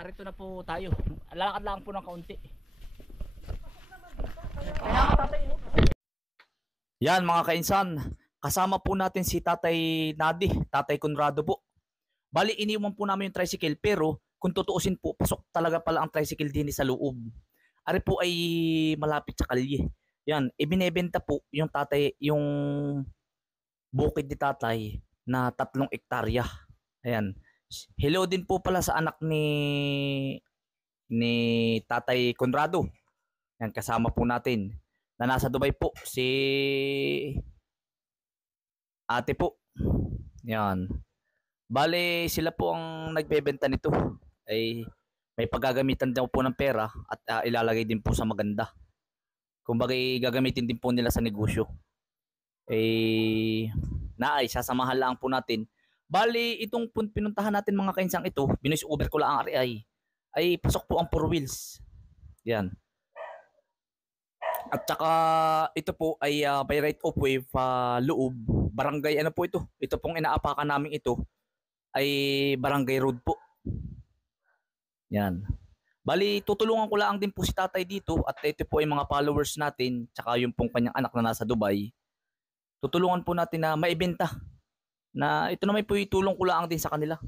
narito na po tayo. Lalakad lang po ng kaunti. Yan mga kainsan, kasama po natin si Tatay Nadi, Tatay Conrado po. Bali iniwan po namin yung tricycle, pero kung tutuusin po, pasok talaga pala ang tricycle din sa loob. Ari po ay malapit sa kalye. Yan, ibinebenta po yung tatay, yung bukid ni tatay na 3 hektarya. Ayan. Hello din po pala sa anak ni Tatay Conrado. Yan, kasama po natin. Na nasa Dubai po, si ate po. Yan. Bale, sila po ang nagbebenta nito. Ay may paggagamitan daw po ng pera at ilalagay din po sa maganda. Kumbaga gagamitin din po nila sa negosyo. Sasamahan lang po natin. Bali, itong pinuntahan natin mga kainsang ito, binuis over ko lang ang ay pasok po ang 4 wheels. Yan. At saka ito po ay by right of way loob. Barangay ano po ito? Ito pong inaapakan namin ito ay barangay road po. Yan. Bali, tutulungan ko lang din po si tatay dito at ito po ay mga followers natin tsaka yung pong kanyang anak na nasa Dubai. Tutulungan po natin na maibenta. Na ito naman po itulong ko lang din sa kanila.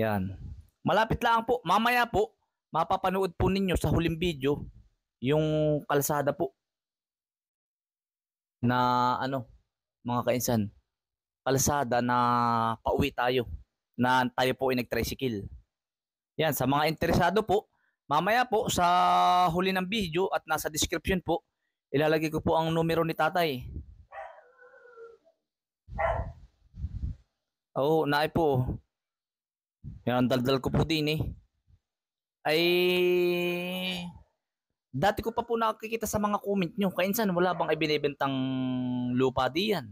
Yan. Malapit lang po. Mamaya po, mapapanood po ninyo sa huling video yung kalsada po na mga kainsan, kalsada na pauwi tayo, na tayo po ay nag-tricycle. Yan, sa mga interesado po, mamaya po sa huli ng video at nasa description po, ilalagay ko po ang numero ni tatay. Oo, naay po. Yan, daldal ko po din ay dati ko pa po nakikita sa mga comment nyo, kainsan wala bang ibinebentang lupa diyan?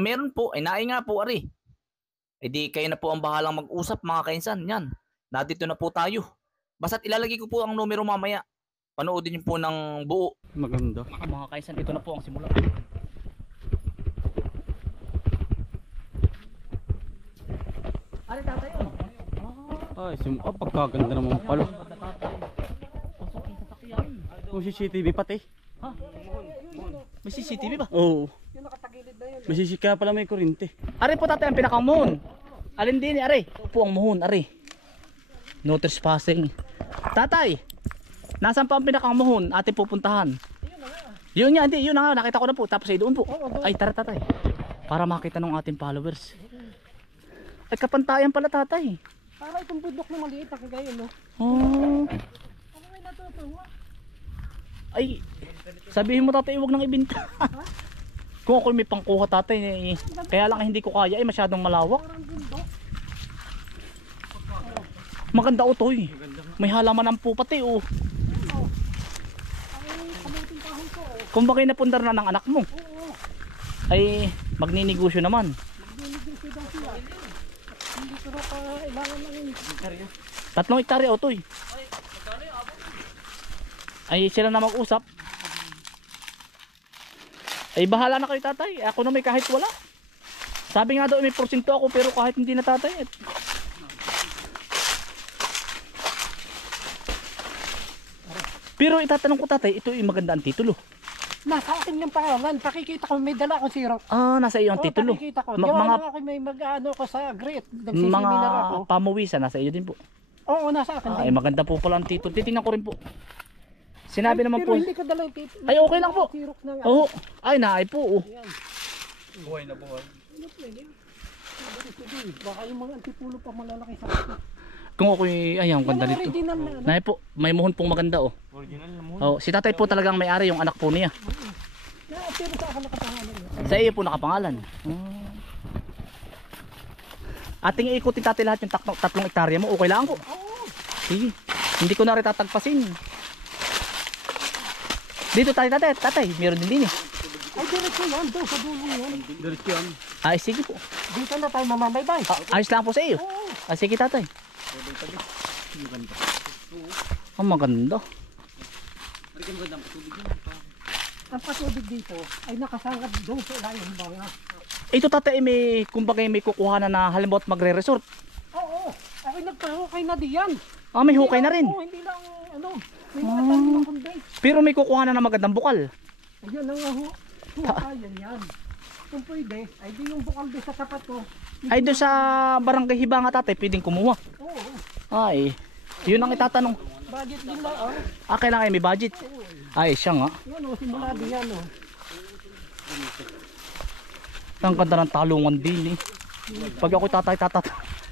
Meron po, naay nga po ari. Di kayo na po ang bahalang mag-usap mga kainsan. Yan, nandito na po tayo. Basta't ilalagay ko po ang numero mamaya. Panoodin niyo po ng buo. Maganda. Mga kainsan, ito na po ang simula. Ari tatay oh. Pagkaganda naman pala. Kung CCTV pati. Ha? May CCTV ba? Oo. May CCTV kaya pala may kurente. Ari po tatay ang pinakamuhon. Alin din ari? Po ang muhon ari. No trespassing. Tatay, nasaan pa ang pinakamuhon? Ate pupuntahan. Yun nga, hindi. Yun na nga. Nakita ko na po. Tapos ay doon po. Ay tara tatay. Para makita ng ating followers. Ay kapantayan pala tatay. Para itong bundok na maliit na kagayon, no? Oh. Ako may natutuwa. Ay, sabihin mo tatay, huwag nang ibinta. Kung ako may pangkuha tatay, kaya lang hindi ko kaya, masyadong malawak. Maganda utoy. May halaman ang po pati oh. Kung bakit napundar na ng anak mo, ay magninegosyo naman. Magninegosyo daw siya. Hindi ko na kailangan ng 3 hektarya utoy. Ay sila na mag-usap. Ay bahala na kayo tatay. Ako na may kahit wala. Sabi nga daw may porsyento ako pero kahit hindi na tatay. Pero itatanong ko tatay, ito yung maganda ang titulo. nasa akin yung pangalan. Pakikita ko may dala akong siro. Ah, nasa iyo ang titulo. Pakikita ko. Mga Mga ako may mag-ano ko sa grit. Nagsiseminar ako. mga pamuwisan nasa iyo din po. Oo, nasa akin Ay din. maganda po pala ang titulo. Titingnan ko rin po. Sinabi naman pero po. hindi ko dala yung titulo. Ay okay lang po. Sirok na nga. Oo. Ay naay po. Oh. Ayan. Buhay na buhay. Ano pwede? Baka yung mga antipulo pa malalaki sa akin. Kung ako'y ay ang ganda Yan ang nito. original na ano. Naay po, may muhon pong maganda oh. Original na mo. Oh, si tatay po talagang may-ari yung anak po niya. Yeah, pero sa akin nakapangalan yun. Sa iyo po nakapangalan. Ating iikutin tatay lahat yung 3 hektarya mo. Okay lang po. Oo. Sige. Hindi ko na rin tatagpasin. Dito tayo tatay. Meron din eh. Ay, diretso yan. Doon sa dulo yan. Diretso yan. Ay sige po. Dito na tayo mamabaybay. Ayos lang po sa iyo. Oo. Ah, sige tatay. Maganda. Ang maganda. ang patubig dito ay nakasangad doon sa ilalim ng banga. Ito tatay may kumbaga may kukuha na halimbawa magre-resort. Oo, ay nagpahukay na diyan. Ah, may hukay na rin. Oo, hindi lang ano, may mga tanim na kundi. Pero may kukuha na magandang bukal. Ayun ang hukay, yan. Kung pwede, ay di yung bukal doon sa tapat ko. Ay doon sa barangay Hibanga tatay pwedeng kumuha. Oo, Ay, yun ang itatanong. budget din lang. Ah, kailangan may budget. Ay, siya nga. Yan o, simula din yan o. Ang ganda ng talungan din eh. Pag ako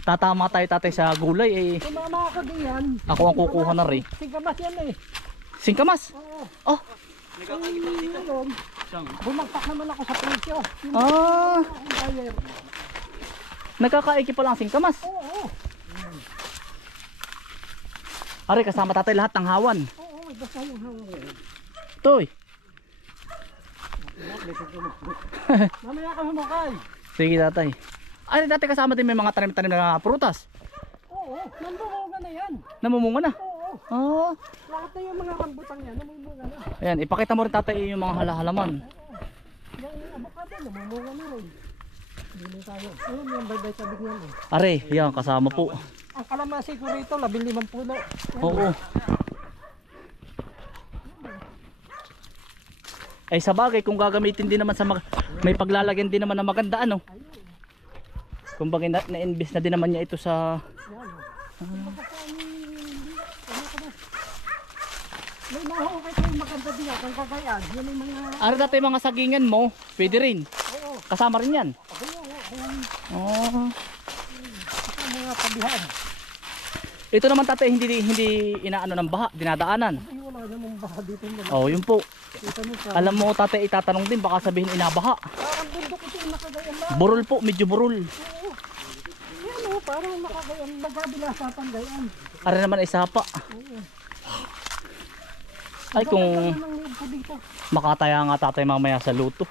tatama tayo tatay sa gulay eh. Tumama ako din yan. Ako ang kukuha na rin. Sigamas yan eh. Singkamas? Oo. Oh, Ayun. Bumagpak naman ako sa presyo. ah, Ang buyer. nagkakaiki pa lang ang singkamas. Oo. Are, kasama tatay lahat ng hawan. Oo, basta yung hawak. Toy. Mamaya ka humakay. Sige tatay. Ay, dati kasama din may mga tanim-tanim na prutas. Oo, nandumunga na yan. Namumunga na. Oo. Oh. Lahat na yung mga rambutang yan, namumunga na. Ayan, ipakita mo rin tatay yung mga halaman. Yung avocado, namumunga na rin. Hindi na tayo. Ayun, yung baybay sabig niyan eh. Are, yan, kasama po. Ang kalamansi ko rito, 15 puno. Oo. Ay sa bagay kung gagamitin din naman sa may paglalagyan din naman na maganda ano. Kumbaga na-invest na din naman niya ito sa May mahukay kayong maganda din yan, kung kagayaan. Yan yung mga... ano dati mga sagingan mo, pwede rin. Oo, Kasama rin yan. ayun, Oh. ito mga tabihan. Ito naman tatay hindi inaano ng baha, dinadaanan. Ay, wala namang baka dito mo. Oh, yun po. Kita mo sa... Alam mo tatay itatanong din baka sabihin inabaha. Parang bundok ito yung nakagayan lang. Burol po, medyo burol. Oo. Yan o, parang nakagayan. Magkabila sa panggayan. Are naman ay sapa. Oo. Ay kung Ang loob ko dito. makataya nga tatay mamaya sa luto.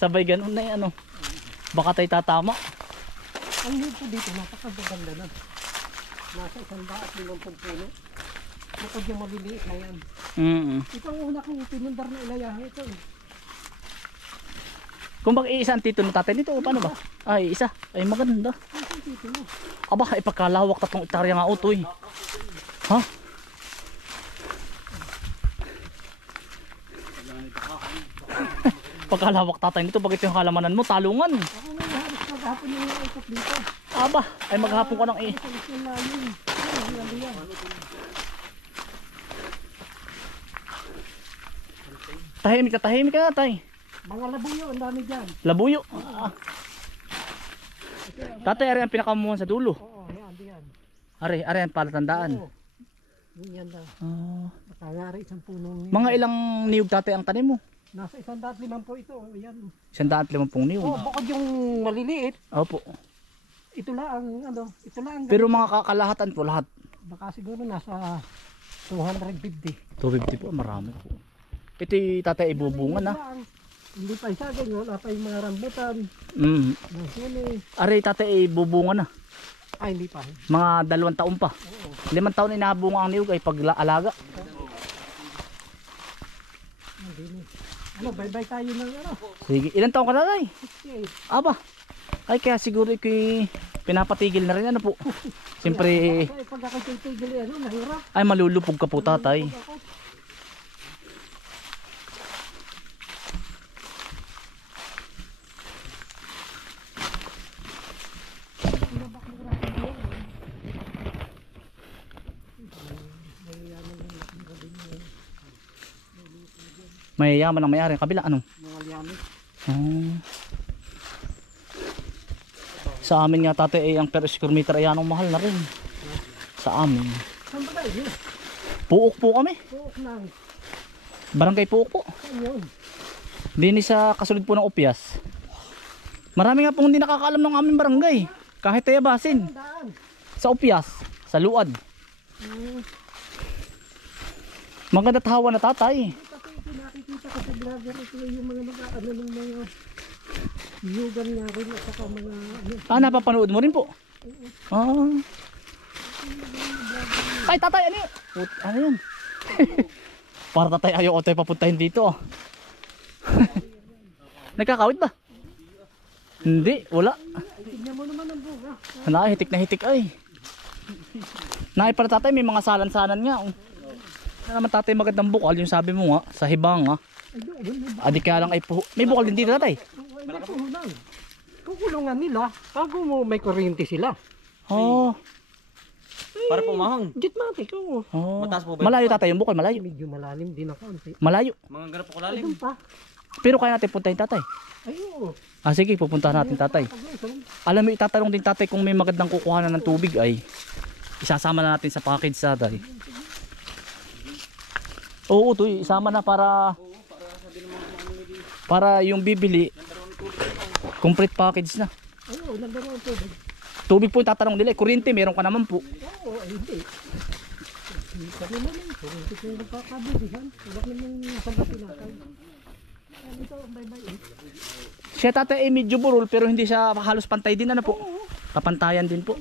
Sabay ganun na ano. Baka tayo tatama. Ang loob ko dito, napakaganda na. Nasa 150 puno. Bukod yung maliliit na yan. Ito ang una kong pinundar na ilayahe ito eh. Kung bang iisa ang tito ng tatay nito, paano ba? Ay, isa. Ay, maganda. Ito ang tito mo. Aba, ipagkalawak 3 hektarya nga utoy. Ha? Pagkalawak tatay nito, bakit yung halamanan mo? Talungan. Ako na halos maghapon yung ikot dito. Aba, ay maghapon ka ng Ito yung lalim. Yan. tahimik ka na tay. Mga labuyo, ang dami dyan. Labuyo. Tatay, ari ang pinakamuhan sa dulo. Oo, yan, diyan. Ari ang palatandaan. Oo. Yan daw. Ah, Nakangari isang punong mga ilang niyog tatay ang tanim mo? Nasa 150 ito. Yan. 150 niyog. Oh, bukod yung maliliit. Opo. Ito lang ang ano, ito lang ang Pero mga kakalahatan po lahat. baka siguro nasa 250. 250 po, marami po. Ito yung tatay ibubungan na. Hindi pa isa ganyan, wala pa yung mga rambutan. Sili. Ari tatay ibubungan na. Ay, hindi pa. Mga 2 taon pa. 5 taon inabunga ang niyog ay pag-alaga. Ano, bye-bye tayo ng ano, Sige, ilan taon ka na tay? 68. Aba. Ay kaya siguro iko'y pinapatigil na rin ano po. Siyempre Kaya pag ako titigil, ano, nahirap. ay malulupog ka po tatay. Ako. Mayayaman ang may-ari. Kabila ano? Mga liamit. Oh. Sa amin nga tatay ay ang per square meter ay anong mahal na rin. Sa amin. Saan ba tayo? Puok po kami. Puok lang. Barangay Puok po. Saan yun? Dini sa kasulid po ng Upias. Marami nga pong hindi nakakaalam ng aming barangay. Kahit tayo basin. Daan. Sa Upias. Sa Luad. Maganda tawa na tatay. Kasi ito nakikita ko sa vlogger, ito yung mga ano ng mga yugan nga rin at saka mga ano. Ah, napapanood mo rin po. Ah. Ay, tatay, ano yun? Ano yun? Para tatay ayaw ko tayo papuntahin dito. Oh. Nagkakawit ba? Hindi, wala. Tignan mo naman ang bunga. Hitik na hitik ay. Naay pala tatay, may mga salan-salan nga. Oh. Ano naman tatay magandang bukal, yung sabi mo nga, sa hibang nga. Adi kaya lang ay may bukal din dito tatay. Kukulungan nila, bago mo may kuryente sila. Oh. Para pumahang. Jitmatic, oo. Oh. Mataas po ba? Malayo tatay yung bukal, malayo. Medyo malalim din ako. Malayo. Mga ganap po Ay, kalalim. doon pa. Pero kaya natin puntahin tatay. Ay, oo. Ah sige, pupuntahan natin tatay. Alam mo, itatanong din tatay kung may magandang kukuhanan ng tubig ay isasama na natin sa package tatay. Oo, to isama na para yung bibili complete package na. Oo, number 1 tubig. Tubig po yung tatanong nila, kuryente meron ka naman po. Oo, ay hindi. Kami naman, kuryente ko yung nagkakabibihan. Wala naman sabat tinakay. Ito, bye-bye. Siya tatay ay medyo burol pero hindi siya halos pantay din ano po. Kapantayan din po.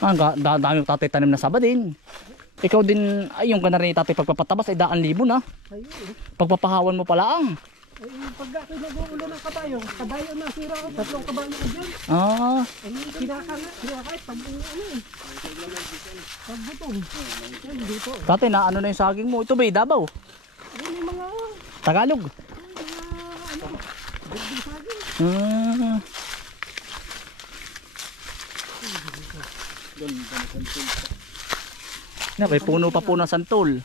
Dami tatay tanim na saba din. Ikaw din, ay yung gana rin tatay pagpapatabas ay 100,000 na. Pagpapahawan mo pala ang. Ay, pag ako nag-uulo ng kabayo na sira ako, 3 kabayo ko dyan. Ah, Ay, kinakait, pag ano eh. Pag butong. Yan, dito. tatay na ano na yung saging mo. Ito ba Davao? Ay, may mga, Tagalog. bigdi saging. Ah. May puno pa po ng santol.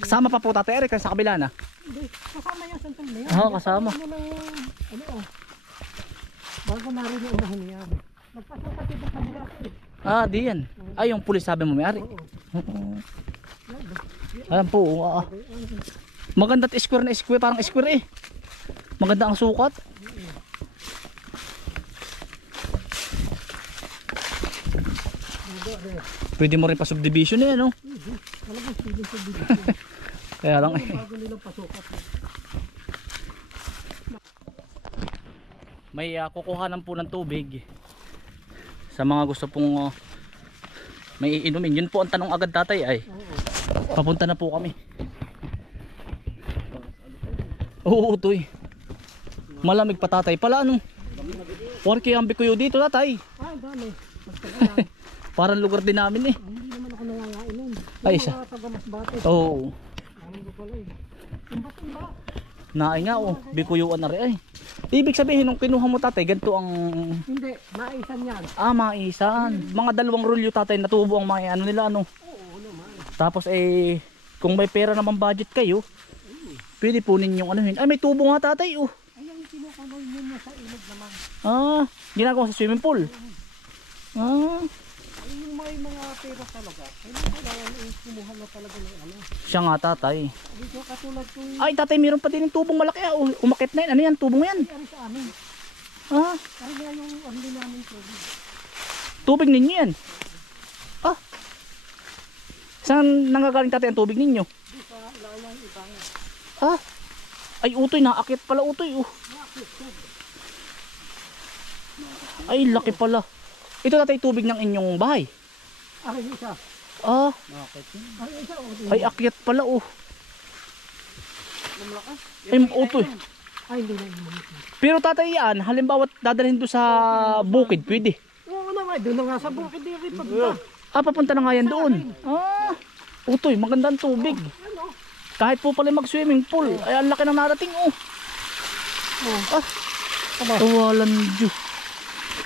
Kasama pa po tatay Eric sa kabila na. Hindi, kasama yung santol na yan. Oo, kasama. Ano lang, ano oh. Bago narin yung unahan niya. Nagpasukat ito sa nila. Ah, di yan. Ay, yung pulis sabi mo may-ari. Oo. Alam po, maganda at square na square, parang square eh. Maganda ang sukat. Pwede mo rin pa subdivision eh, no? Talagang pwede sa bigdi. Kaya lang eh. Bago nilang pasukat. May kukuhanan po ng tubig sa mga gusto pong may iinumin. Yun po ang tanong agad tatay ay papunta na po kami. Oo, utoy. Malamig pa tatay pala ano. Porque ambi ko yun dito tatay. Ah, dami. Magtagalan. Parang lugar din namin eh. Hindi naman ako nangangainom. Ay, Yung isa. mga taga-Masbate. Oo. Ano ko pala eh. Tumba-tumba. Naay nga oh, bikuyuan na rin ay. Ibig sabihin nung kinuha mo tatay, ganito ang Hindi, maisan yan. maisan. Mga 2 rulyo tatay natubo ang mga ano nila ano. Oo naman. Tapos kung may pera naman budget kayo, pwede po ninyong anuhin. Ay may tubo nga tatay oh. Ay, ang kinukuloy niya sa ilog naman. Ah, ginagawa sa swimming pool. Ah, Ay, yung may mga pera talaga. Ay, kailangan yung kumuha na talaga ng ano. siya nga tatay. Dito katulad kung Ay tatay, meron pa din yung tubong malaki ah. Oh, umakit na yan. Ano yan? Tubong yan. ari sa amin. Ah, Ari nga yung ano namin tubig. tubig ninyo yan. Ah, saan nanggagaling tatay ang tubig ninyo? Di sa layang ibang. Ah, ay utoy, naakit pala utoy oh. Ay laki pala. Ito tatay tubig ng inyong bahay. Ari isa. Ah, Ari isa. ay akyat pala oh. Ay utoy. Ay, hindi na yun. Pero tatay yan, halimbawa dadalhin doon sa bukid, pwede. Oo naman, doon na nga sa bukid din rin pagpunta. Ah, papunta na nga yan doon. Ah, utoy, magandang tubig. Ano? Kahit po pala mag-swimming pool, ay ang laki ng narating oh. Ah, tawalan Diyo.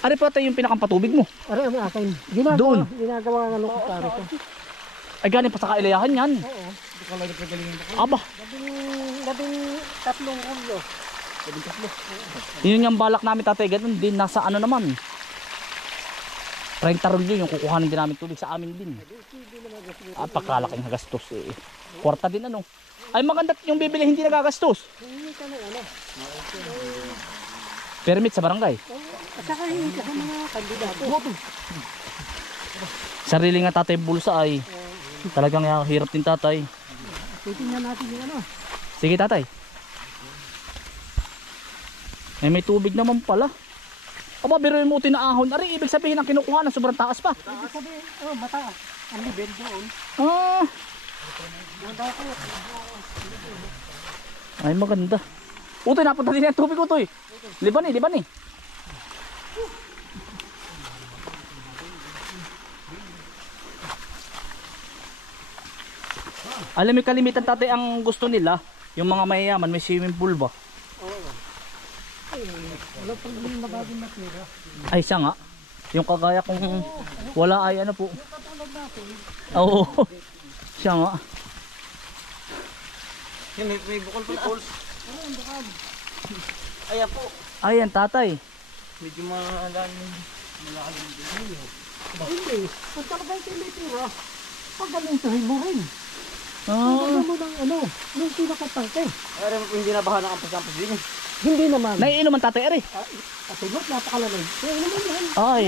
Ari pa tayo yung pinakampatubig mo. Ari ang akin. Doon. Ginagawa nga ng kutsari ko. Ay galing pa sa kailayahan yan. Oo. Aba, Labing 3 rulyo. yun yung balak namin tatay, ganun din, nasa ano naman. 30 rulyo yung kukuhanin din namin tubig sa amin din. Ah, pagkalaking gastos eh. Kwarta din ano. Ay maganda yung bibili hindi nagagastos. Hindi ka na ano. Permit sa barangay. At saka hindi ka sa mga kandidato. Sarili nga tatay bulsa ay talagang hirap din tatay. Titingnan natin yung ano. Sige tatay. Eh may tubig naman pala. Aba, biruin mo tinaahon. Ari, ibig sabihin ang kinukuha na sobrang taas pa. Ibig sabihin, mataas. Ang level doon. Ah. Ay maganda. Utoy, napunta din yung tubig, Utoy. Liban eh. Alam mo, kalimitan tatay ang gusto nila, yung mga mayayaman, may swimming pool ba? Oo. Ay, wala pang magaging matira. Ay siya nga, yung kagaya kung wala ay ano po. Yung katulad natin, Oo, siya nga. Yan, may bukol pala. ang bakal. Ayan po. Ayan tatay. Medyo malalim. Malalim din. Hindi, kung talagang tinitira, pagalintahin mo rin. Ah, Pagano mo ng yung pinakatangke. Ayan, hindi na baha ng kampas-kampas din. Hindi naman. naiinuman tatay ari. Kasunod, napakalamay. Kaya naman yan. Ay,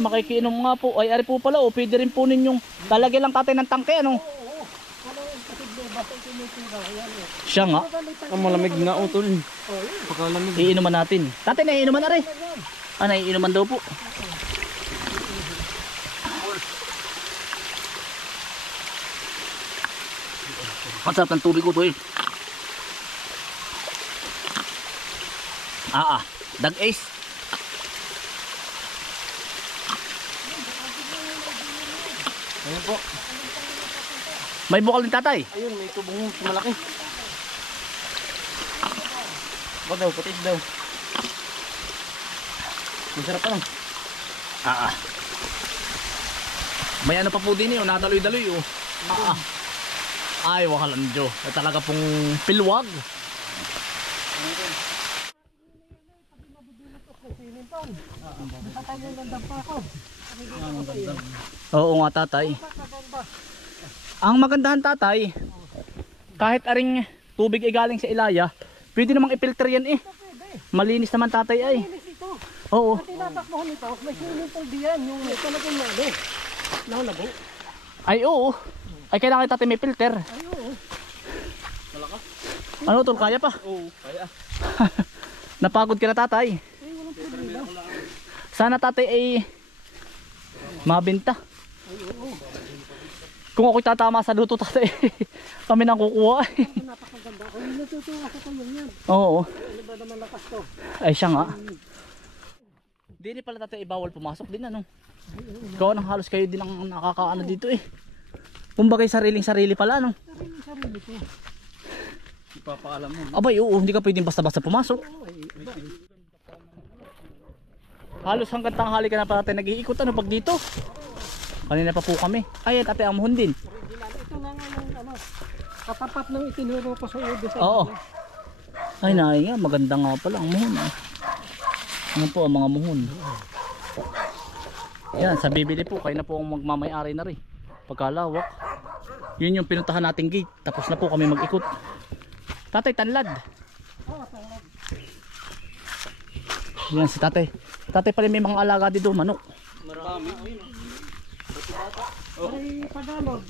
makikiinom nga po. Ay ari po pala, pwede rin po ninyong talagyan lang tatay ng tangke, ano? Oo. Wala yung kasiglo, basta tinitira. Yan eh. Siya nga, Ang malamig nga utol. Oh, yan. Pagkalamig. iinuman natin. Tatay, naiinuman ari. Ah, naiinuman daw po. Ang sarap ng tubig ko to eh. Dag Ace. Ayan po. May bukal din tatay. Ayun, may tubong malaki. Ba't daw, patis daw. Masarap pa lang. May ano pa po din eh, nadaloy-daloy oh. Ay, wakalan Diyo. Talaga pong pilwag. Oo nga tatay. Ang magandahan tatay, kahit aring tubig ay galing sa ilaya, pwede namang i-filter yan eh. Malinis naman tatay ay. Oo. Pag tinatakbuhan nito, may swimming pool diyan. Yung talagang nalabo. Ay oo. Ay kailangan tatay may filter. Ay, oo. Ano tol, kaya pa? Oo, kaya. Napagod ka na tatay. Ay, walang problema. Sana tatay ay mabenta. Ay, oo. Kung ako'y tatama sa luto tatay, kami nang kukuha. Napakaganda. Kung natutuwa ko kayo yan. Oo. Ano ba naman lakas to? Ay siya nga. Di pala tatay bawal pumasok din ano. Ikaw nang halos kayo din ang nakakaano dito eh. Kumbaga sariling-sarili pala ano. Sarili ko. Ipapaalam mo. Abay oo, hindi ka pwedeng basta-basta pumasok. Halos hanggang tanghali ka na pa natin nag-iikot ano pag dito. Kanina pa po kami. Ay, tatay amuhon din. Original. Ito na nga yung katapat ng itinuro ko sa iyo sa Oo. Ay, naay nga, maganda nga pala ang muhon. Ano po ang mga muhon? Yan, sa bibili po, kayo na po ang magmamay-ari na rin. Pagkalawak. Yun yung pinuntahan nating gate. Tapos na po kami mag-ikot. Tatay, tanlad. Yan si tatay. Tatay pala may mga alaga dito, manok. Marami. Ay, Tagalog.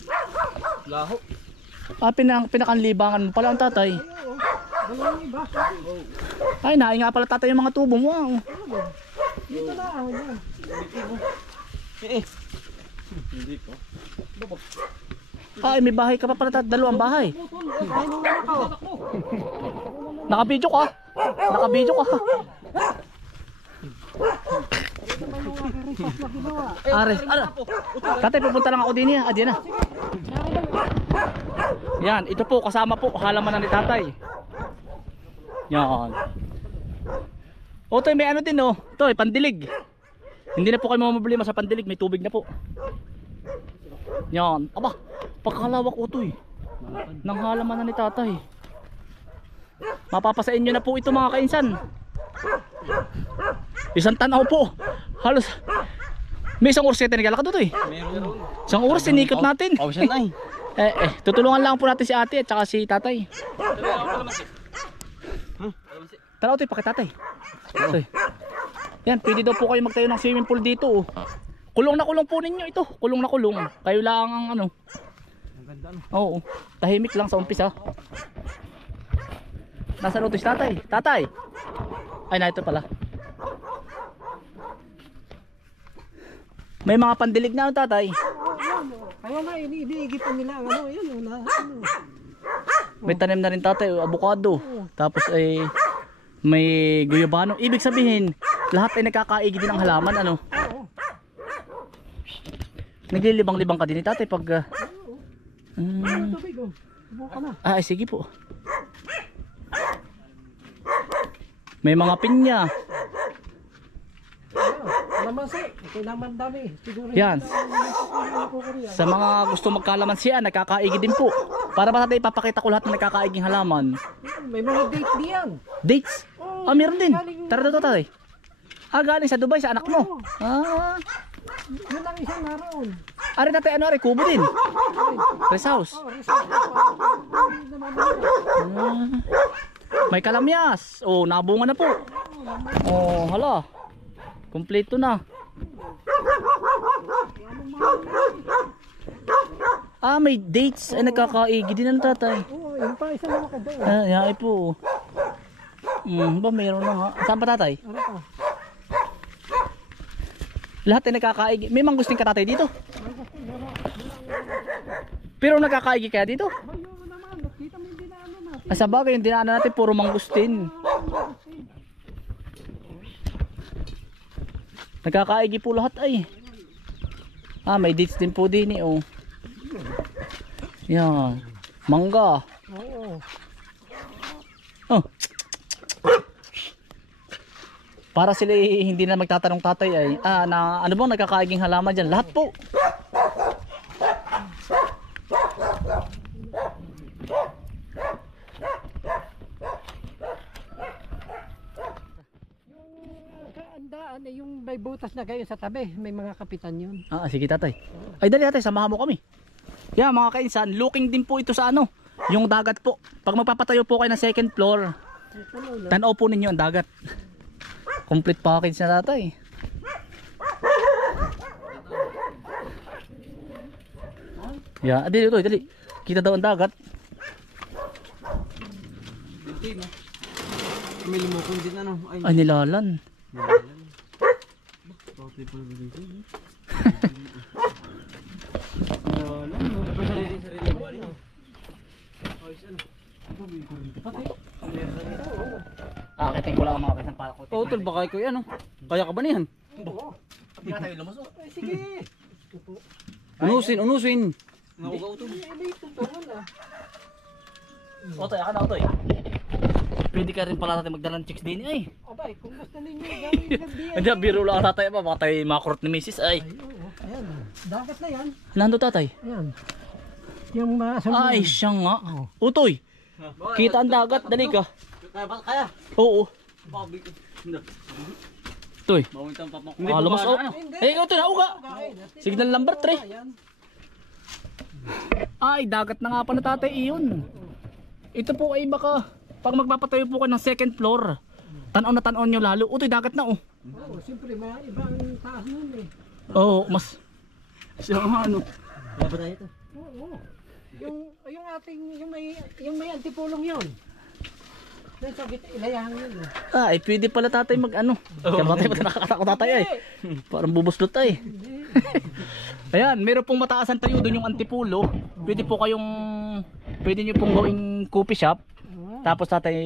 Laho. Pinakanlibangan mo pala ang tatay. Oo. Walang iba. Ay, naay nga pala tatay yung mga tubo mo. Ah. Dito na ako yan. Hindi po. Ay, may bahay ka pa pala tatay. Dalawang bahay. Ay, nung anak ko. Nakabidyo ka. Nakabidyo ka. Ito ba yung aking research na ginawa? Ares, ano? Tatay, pupunta lang ako din niya. Diyan na. Yan, ito po, kasama po, halaman ni tatay. Yan. O, toy, may ano din, oh. Toy, pandilig. Hindi na po kayo mamabili sa pandilig, may tubig na po. Yan. Aba, pagkalawak o, toy. Nang halaman ni tatay. Mapapasain nyo na po ito, mga kainsan. Isang tanaw po. Halos may isang oras kayo tinigala ka doon eh. Meron. Isang oras sinikot natin. Pausan ay. Tutulungan lang po natin si ate at saka si tatay. Tara ito, pakitatay. Ito. Yan, pwede daw po kayo magtayo ng swimming pool dito. Oh. Kulong na kulong po ninyo ito. Kulong na kulong. Kayo lang ang ano. Ang ganda no. Oo. Tahimik lang sa umpisa. Nasaan ito si tatay? Tatay! Ay, na ito pala. May mga pandilig na ano, tatay. Yan, kaya nga, iniigipan nila ang ano, yan, ano. May tanim na rin tatay, avocado. Tapos ay may guyabano. Ibig sabihin, lahat ay nakakaigi din ng halaman, ano? Oo. Naglilibang-libang ka din ni tatay pag... Ano tubig, oh. Subukan na. Ay, sige po. May mga pinya. Kalamansi, kailangan dami. Siguro Yan. Sa mga gusto magkalamansian, nakakaigi din po. Para ba tatay ipapakita ko lahat ng nakakaiging halaman. May mga date diyan. Dates? Oo, Ah, meron din. galing- Tara dito tatay. Ah, galing sa Dubai, sa anak mo. Ah. Yun lang isang naroon. Ari tatay, ano ari? Kubo din. Rest house. Oh, resort. Ah. May kalamyas. Oh, nabunga na po. Oh, hala. Kompleto na. Ah, may dates. Ay, nagkakaigi din ang tatay. Oo, yun pa isa naman ka doon. Ah, yay po. Ba, mayroon na nga. Saan pa tatay? Ano pa? Lahat ay nagkakaigi. May mangustin ka tatay dito. Pero nagkakaigi kaya dito? Mayo naman, nakita mo yung dinaanan natin. Ah, sa bagay, yung dinaanan natin puro mangustin. Nagkakaigi po lahat ay. Ah, may dates din po din eh, oh. Yan. Mangga. Oo. Oh. Para sila hindi na magtatanong tatay ay, na ano bang nagkakaiging halaman dyan? Lahat po. Kaandaan eh, yung may butas na kayo sa tabi, may mga kapitan yun. Ah, sige tatay. Ay, dali tatay, samahan mo kami. Yan mga kainsan, looking din po ito sa ano, yung dagat po. Pag magpapatayo po kayo ng second floor, tanaw po ninyo ang dagat. Complete package na tatay. Yeah, dali ito, dali. Kita daw ang dagat. Hindi no. May lumukong din ano. Ay, Ay, nilalan. bakit pala ba dito? Akitin ko lang ang mga kainsan para ko. Oh, tol baka ko yan oh. Kaya ka ba niyan? Hindi ka tayo lumusok. Ay, sige. Unusin. Naugaw to. May tutungan ah. Otoy, akan na otoy. Pwede ka rin pala natin magdala ng chicks din ay. Abay, kung gusto ninyo gawin yung diyan. Hindi, biro lang ang tatay pa. Baka tayo makurot ni Mrs. ay. Ayan, dagat na yan. Nando tatay? Ayan. Yung mga Ay, siya nga. Utoy, kita ang dagat. Dali ka. Kaya. Oo. Bakit? Toy. Bawintang papak. Alam mo sa... Eh, ito na uga. Signal number 3. Ayan. Ay, dagat na nga pa na tatay iyon. Ito po ay baka pag magpapatayo po kayo ng second floor, tanaw na tanaw nyo lalo. Utoy, dagat na oh. Oo, siyempre may ibang taas nun eh. Oo, mas... Siya nga ano. Kaya ba tayo ito? Oo. Yung ating yung may antipulong yun. Yung sa ilayahan yun. Ay, pwede pala tatay mag ano. Kaya tatay pa nakakatakot tatay ay. Parang bubuslot ay. Ayan, meron pong mataasan tayo doon yung antipulo. Pwede po kayong pwede niyo pong gawing coffee shop. Tapos tatay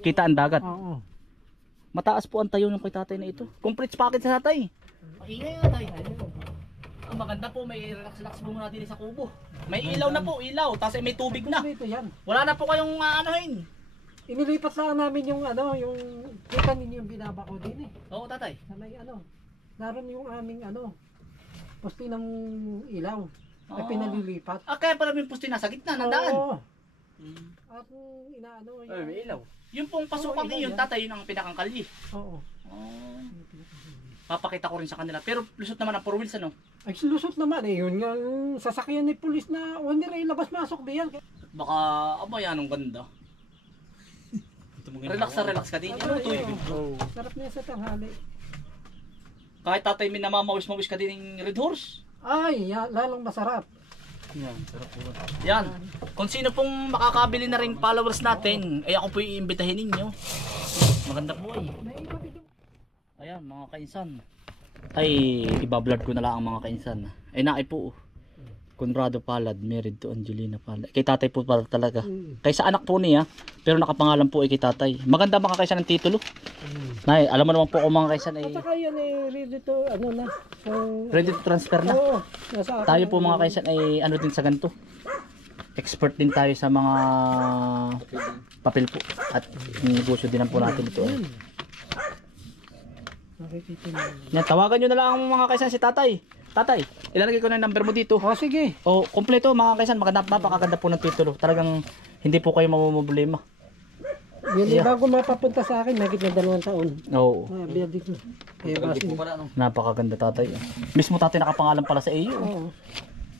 kita ang dagat. Oo. Mataas po ang tayo ng kay tatay na ito. Complete package sa tatay. Ingay tatay. Ang maganda po, may relax-relax po muna din sa kubo. May ilaw na po, ilaw. Tapos may tubig na. Dito yan. Wala na po kayong anuhin. Inilipat lang namin yung ano, yung kita ninyo yung binaba ko din eh. Oo tatay. Sa may ano, naroon yung aming ano, poste ng ilaw. Ay Ah. pinalilipat. Ah, kaya pala yung pusti nasa gitna ng daan. Oo. At inaano Ay, may ilaw. Yung pong pasukang Oo, ilaw iyon, yan. tatay, yun ang pinakangkalye. Oo. Oh. Papakita ko rin sa kanila. Pero lusot naman ang 4 wheels ano. Ay lusot naman eh, yun nga ang sasakyan ni pulis na hindi rin labas-masok diyan. Baka, abay, anong ganda. Relax na relax ka din. Ano ito Oo. Sarap niya sa tanghali. Kahit tatay, may namamawis-mawis ka din ng Red Horse. Ay, lalong masarap. Yan, sarap po. Yan. Kung sino pong makakabili na rin followers natin, ay ako po iimbitahin ninyo. Maganda po ay. Ayan mga kainsan. Ay ibablad ko na lang ang mga kainsan. Ay naay po. Conrado Palad, married to Angelina Palad. Kay tatay po pala talaga. Kaysa anak po niya, pero nakapangalan po ay kay tatay. Maganda mga kaysa ng titulo. Nay, alam mo naman po kung mga kaysa ay At saka yan ready to, ano na. ready to transfer na. Oo, nasa akin Tayo na, po mga kaysa ay ano din sa ganito. Expert din tayo sa mga papel po. At negosyo din po natin ito. Nakikita mo. Yan, tawagan nyo na lang ang mga kaysa si tatay. Tatay, ilalagay ko na yung number mo dito. Oh, sige. O, kompleto mga kaysan, napakaganda po ng titulo. Talagang hindi po kayo mamumblema. Yun bago mapapunta sa akin, nagit na 2 taon. Oo. Biyadik ko. Kaya kasi. Napakaganda tatay. Mismo tatay nakapangalan pala sa iyo. Oo.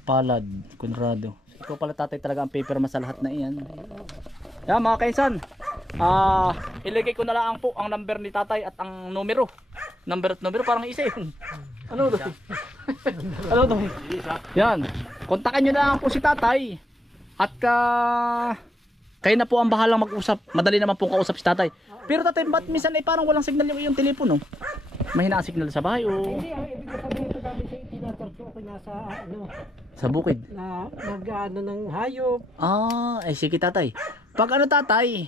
Palad, Conrado. Ikaw pala tatay talaga ang paper sa lahat na iyan. Yan mga kaisan. Ilagay ko na lang po ang number ni tatay at ang numero. Number at numero parang isa yun. Ano to? Ano to? Yan. Kontakin nyo na lang po si tatay. At kayo na po ang bahalang mag-usap. Madali naman po kausap si tatay. Pero tatay, ba't minsan ay parang walang signal yung telepono? Mahina ang signal sa bahay o? Hindi, ang ibig sabihin ito dami sa itinatarso ko nasa ano, Sa bukid. na nag-ano ng hayop. Ay sige tatay. Pag ano tatay,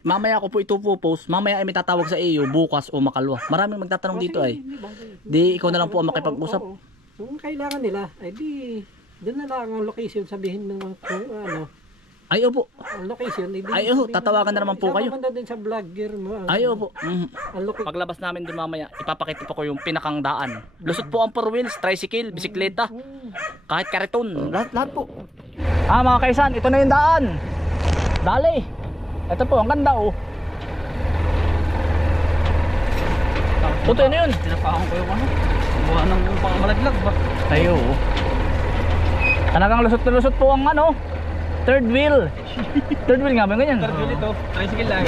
mamaya ko po ito po post. Mamaya ay may tatawag sa iyo bukas o makalwa. Maraming magtatanong dito ay. Di ikaw na lang po ang makipag-usap. Kung kailangan nila, ay di, doon na lang ang location, sabihin mo kung ano. Ay opo. Ang location, Ay tatawagan na naman po kayo. Isama din sa vlogger mo. Ay opo. Ang location. Paglabas namin doon mamaya, ipapakita po ko yung pinakang daan. Lusot po ang four wheels, tricycle, bisikleta, kahit kariton, lahat po. Mga kaisan, ito na yung daan. Dali. Ito po, ang ganda oh. Puto na yun. Pinapahong ko yung ano. Buha ng pangmalaglag ba? Ayo. Talagang lusot na lusot po ang ano. Third wheel. Third wheel nga ba ganyan? Third wheel ito. Tricycle lang.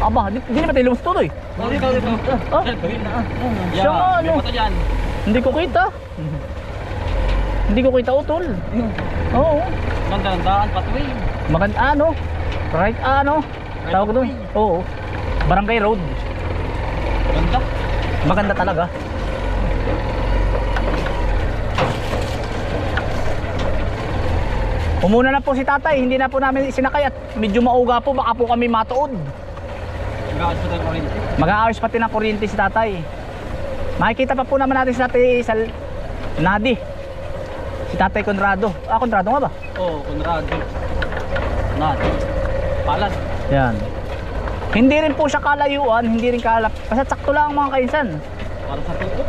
Aba, di na ba tayo lumos tuloy? Dito. Third wheel na. Siya nga ano. May moto dyan. Hindi ko kita. Hindi ko kita utol. Oo. Ganda ng daan, pathway. Maganda ano? Right ano? Tawag doon? Oo. Barangay road. Ganda. Maganda talaga. Umuna na po si tatay, hindi na po namin isinakay at medyo mauga po, baka po kami matuod. Mag-aas pa tayo kuryente. Mag-aayos pati ng kuryente si tatay. Makikita pa po naman natin si tatay sa Nadi. Si tatay Conrado. Conrado nga ba? Oo, Conrado. Nadi. Palad. Yan. Hindi rin po siya kalayuan, hindi rin kalap. Basta sakto lang ang mga kainsan. Para sa tutok.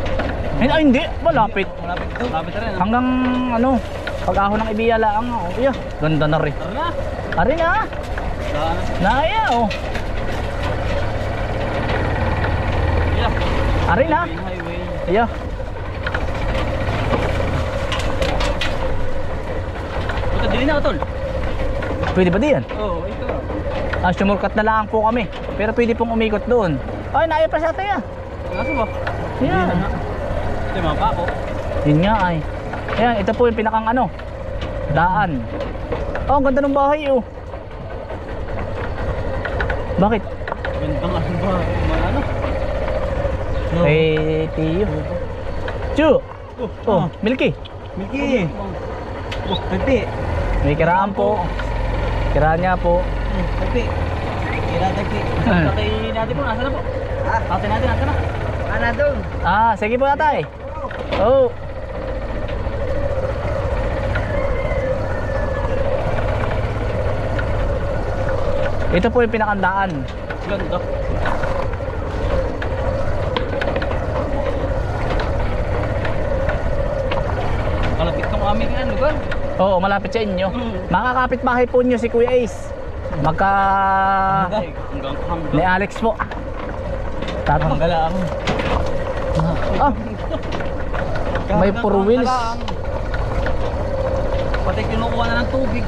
Hindi, malapit. Malapit ito. Malapit na rin. Hanggang ano, pag-ahon ng Ibiyala ang ganda na rin. Tara na. Ari na. Daan. Naya oh. Yeah. Ari na. Highway. Yeah. Punta din na tol. Pwede ba diyan? Oo, ito. Sumurkat na lang po kami. Pero pwede pong umikot doon. Ay, naya pa sa tayo. Nasa ba? Yan. Ito yung mga pako. Yun nga ay. Ayan, ito po yung pinakang ano, daan. Ang ganda ng bahay oh. Bakit? Ganda nga ba? Ano? Tiyo. Chu! Milky. Milky. Pepe. May kiraan po. Kiraan niya po. Pepe. Kira tagpi. Tatay natin po, nasa na po? Tatay natin, nasa na? Ana doon. Sige po tatay. Oh. Ito po yung pinakandaan. Ganda. Malapit kang aming lugar. Oo, malapit sa inyo. Makakapit bahay po nyo si Kuya Ace. Ni Alex po. Tatang. Gala ako. May four wheels. Pati kinukuha na ng tubig.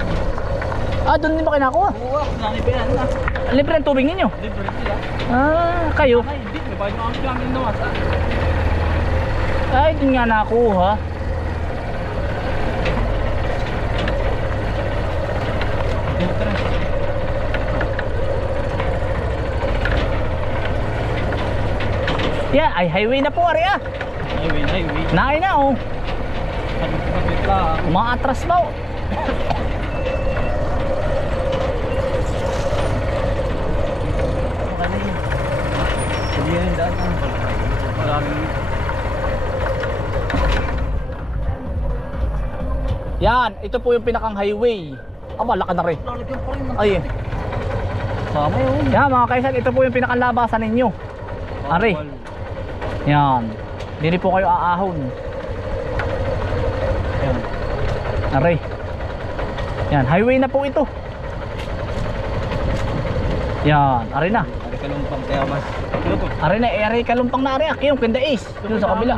Doon din ba kinakuha? Oo, nanibihan na. Libre ang tubig ninyo? Libre sila. Kayo? Ay, hindi. May bayo ang kami naman. Ay, din nga nakuha. Yan, ay highway na po, ari ah. Highway. Naay na oh. Kapit lang. Umaatras pa oh. Hindi yan daan. Maraming. Yan, ito po yung pinakang highway. Laka na rin. Lalagyan pa rin. Ay, Sama yun. yan mga kaisan, ito po yung pinakang labasan ninyo. Ari. Yan. Hindi po kayo aahon. Yan. Ari. Yan, highway na po ito. Yan, ari na. Ari kalumpang kaya mas. Ari na, ari kalumpang na ari. Yung kanda is. Doon sa kabila.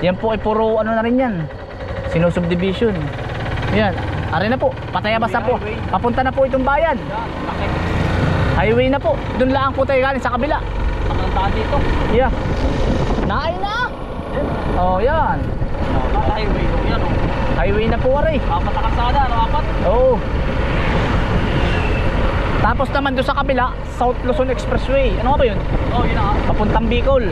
Yan po ay puro ano na rin yan. Sinusubdivision. Yan. Ari na po. Patayabas na po. Papunta na po itong bayan. Highway na po. Doon lang po tayo galing sa kabila. Pakantaan dito. Yeah. Naay na. Oh, yan. Highway. Yan o. Highway na po ari. Apat na kasada. Apat. Oo. Tapos naman doon sa kabila, South Luzon Expressway. Ano nga ba yun? Oh, yun na. Papuntang Bicol.